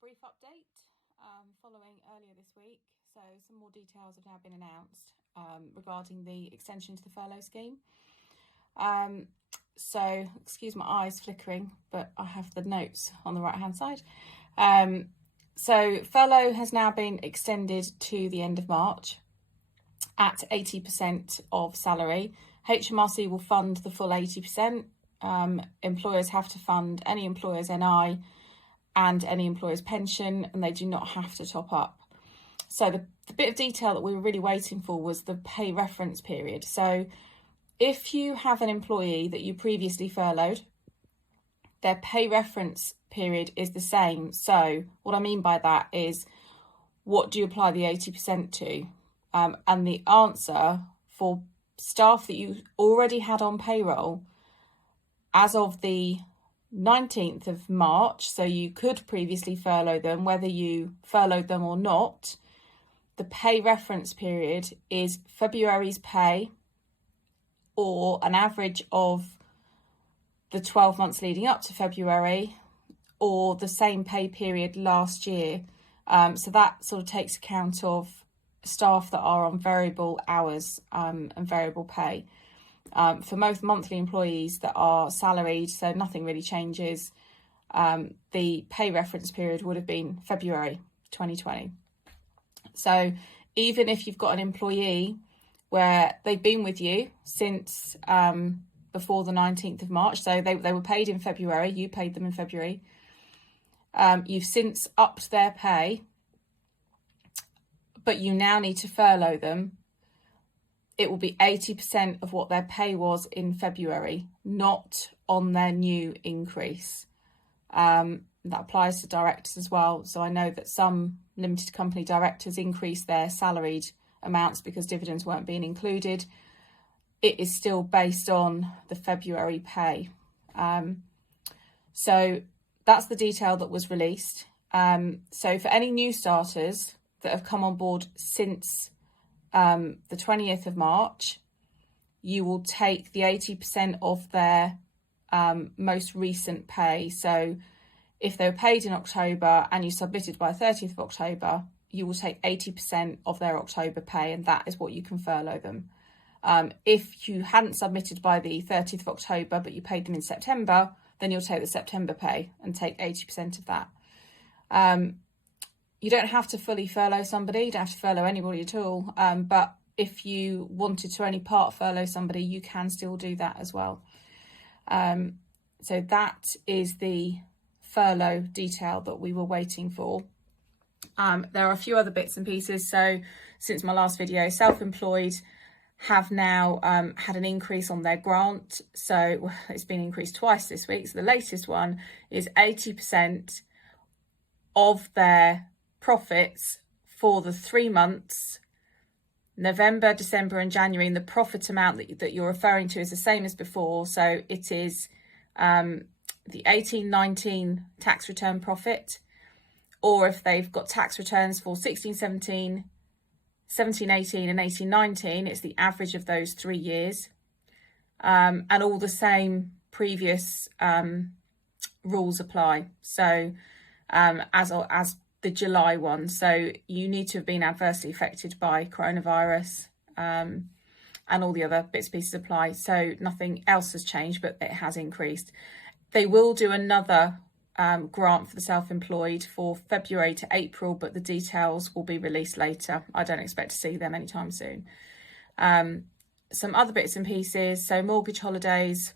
brief update following earlier this week. So some more details have now been announced regarding the extension to the furlough scheme. So excuse my eyes flickering, but I have the notes on the right hand side. So furlough has now been extended to the end of March at 80% of salary. HMRC will fund the full 80%. Employers have to fund any employer's NI and any employer's pension, and they do not have to top up. So the bit of detail that we were really waiting for was the pay reference period. So if you have an employee that you previously furloughed, their pay reference period is the same. So what I mean by that is, what do you apply the 80% to? And the answer for staff that you already had on payroll as of the 19th of March, so you could previously furlough them, whether you furloughed them or not, the pay reference period is February's pay or an average of the 12 months leading up to February or the same pay period last year. So that sort of takes account of staff that are on variable hours and variable pay. For most monthly employees that are salaried, so nothing really changes, the pay reference period would have been February 2020. So even if you've got an employee where they've been with you since before the 19th of March, so they were paid in February, you paid them in February, you've since upped their pay, but you now need to furlough them, it will be 80% of what their pay was in February, not on their new increase. That applies to directors as well. So I know that some limited company directors increased their salaried amounts because dividends weren't being included. It is still based on the February pay. So that's the detail that was released. So for any new starters that have come on board since the 20th of March, you will take the 80% of their most recent pay. So if they were paid in October and you submitted by 30th of October, you will take 80% of their October pay, and that is what you can furlough them. If you hadn't submitted by the 30th of October, but you paid them in September, then you'll take the September pay and take 80% of that. You don't have to fully furlough somebody, you don't have to furlough anybody at all. But if you wanted to only part furlough somebody, you can still do that as well. So that is the furlough detail that we were waiting for. There are a few other bits and pieces. So since my last video, self-employed have now had an increase on their grant. So it's been increased twice this week. So the latest one is 80% of their profits for the 3 months, November, December and January, and the profit amount that you're referring to is the same as before. So it is the 18-19 tax return profit, or if they've got tax returns for 16-17, 17-18 and 18-19, it's the average of those 3 years, and all the same previous rules apply. So as the July one, so you need to have been adversely affected by coronavirus, and all the other bits and pieces apply. So nothing else has changed, but it has increased. They will do another grant for the self-employed for February to April, but the details will be released later. I don't expect to see them anytime soon. Some other bits and pieces. So mortgage holidays,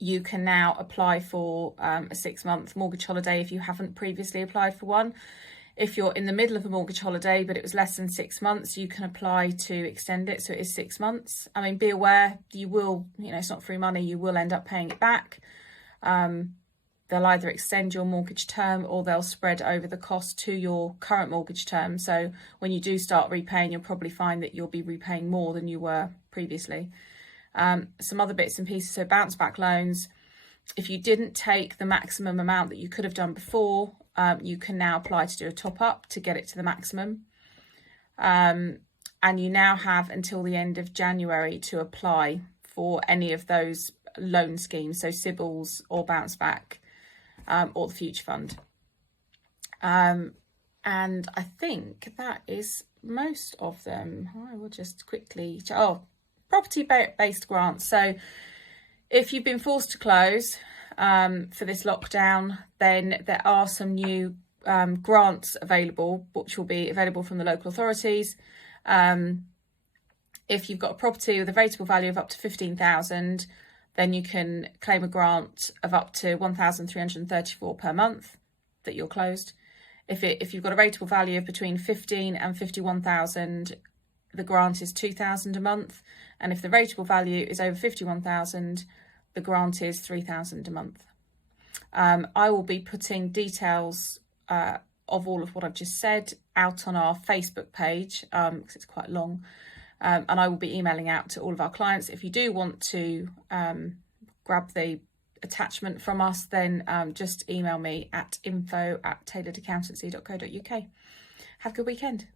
you can now apply for a 6-month mortgage holiday if you haven't previously applied for one. If you're in the middle of a mortgage holiday, but it was less than 6 months, you can apply to extend it. So it is 6 months. I mean, be aware, you will, it's not free money, you will end up paying it back. They'll either extend your mortgage term or they'll spread over the cost to your current mortgage term. So when you do start repaying, you'll probably find that you'll be repaying more than you were previously. Some other bits and pieces, so bounce back loans. If you didn't take the maximum amount that you could have done before, you can now apply to do a top up to get it to the maximum. And you now have until the end of January to apply for any of those loan schemes, so Sybil's or bounce back, or the future fund. And I think that is most of them. I will just quickly, property-based grants. So if you've been forced to close for this lockdown, then there are some new grants available, which will be available from the local authorities. If you've got a property with a rateable value of up to 15,000, then you can claim a grant of up to 1,334 per month that you're closed. If you've got a rateable value of between 15 and 51,000, the grant is 2,000 a month. And if the rateable value is over 51,000, the grant is 3,000 a month. I will be putting details of all of what I've just said out on our Facebook page because it's quite long. And I will be emailing out to all of our clients. If you do want to grab the attachment from us, then just email me at info@tailoredaccountancy.co.uk. Have a good weekend.